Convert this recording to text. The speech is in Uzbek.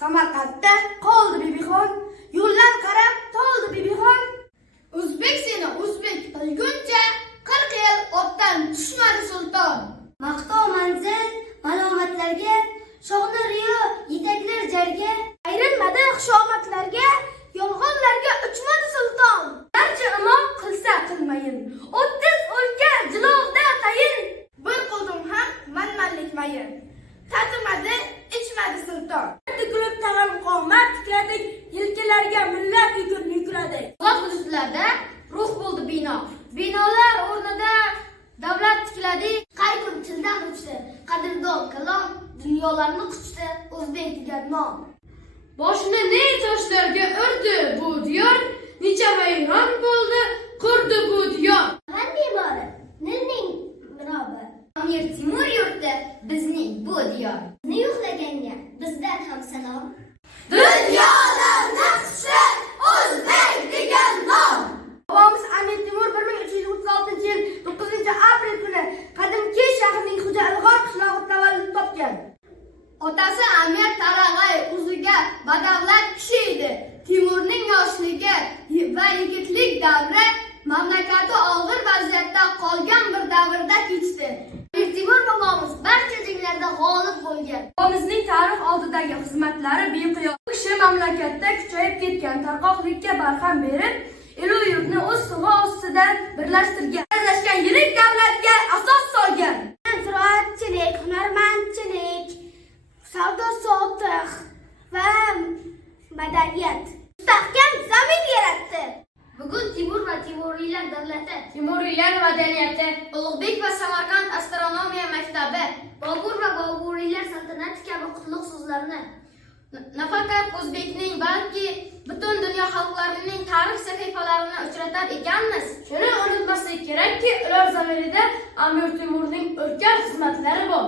Samarqandda qoldi Bibixon, yo'llar qarab toldi Bibixon. O'zbek seni o'zbek qilguncha, 40 yil otdan tushmadi sulton. Maqtov manzil malomatlarga, shohni riyo yetaklar jarga, ayrilmadi xushomatlarga, yolg'onlarga uchmadi sulton. Barcha imom qilsa qilmayin, 30 o'lka jilovda tayin. Bir qildim ham manmanlik mayin, tatimadi ichmadi sulton. To'kilib tag'in qomat tikladik, yelkalarga millat yukladik. Uzoq hududlarda ruh bo'ldi bino, binolar o'rnida davlat tikladik. Qay kun tildan uchdi qadrdon kalom, dunyolarni quchdi o'zbek degan nom. Boshini ne toshlarga urdi bu diyor, necha vayron bo'ldi qurdi bu diyor. Fan me'mori, nilning mirobi, Amir Temur yurti bizning bu diyor. Ne yo'qlaganga bizdan ham salom. Dunyolar naqshi o'zbek degan nom. Bobomiz Amir Temur 1336-yil 9-aprel kuni qadimki shaharning Xo'jailg'or qishlog'ida tavallud topgan. Otasi Amir Tarag'ay o'ziga badavlat kishi edi. Temurning yoshligi va yigitlik davri mamlakati og'ir vaziyatda qolgan bir davrda kechdi. Amir Temur bobomiz barcha janglarda g'olib bo'lgan. Bobomizning tarix oldidagi xizmatlari beqiyos. Bu kishi mamlakatda kuchayib ketgan tarqoqlikka barham berib, elu yurtni o'z sug'i ostida birlashtirgan, birlashgan yirik davlatga asos solgan. Ziroatchilik, hunarmandchilik, savdo-sotiq va madaniyat mustahkam zamin yaratdi. Bugun Timur va Timuriylar davlati, Timuriylar madaniyati, Ulug'bek va Samarqand astronomiya maktabi, Bobur va Boburiylar saltanati kabi qutlug' so'zlarni nafaqat o'zbekning, balki butun dunyo xalqlarining tarix sahifalarini uchratar ekanmiz. Shuni unutmaslik kerakki, ular zamirida Amir Temurning ulkan xizmatlari bor.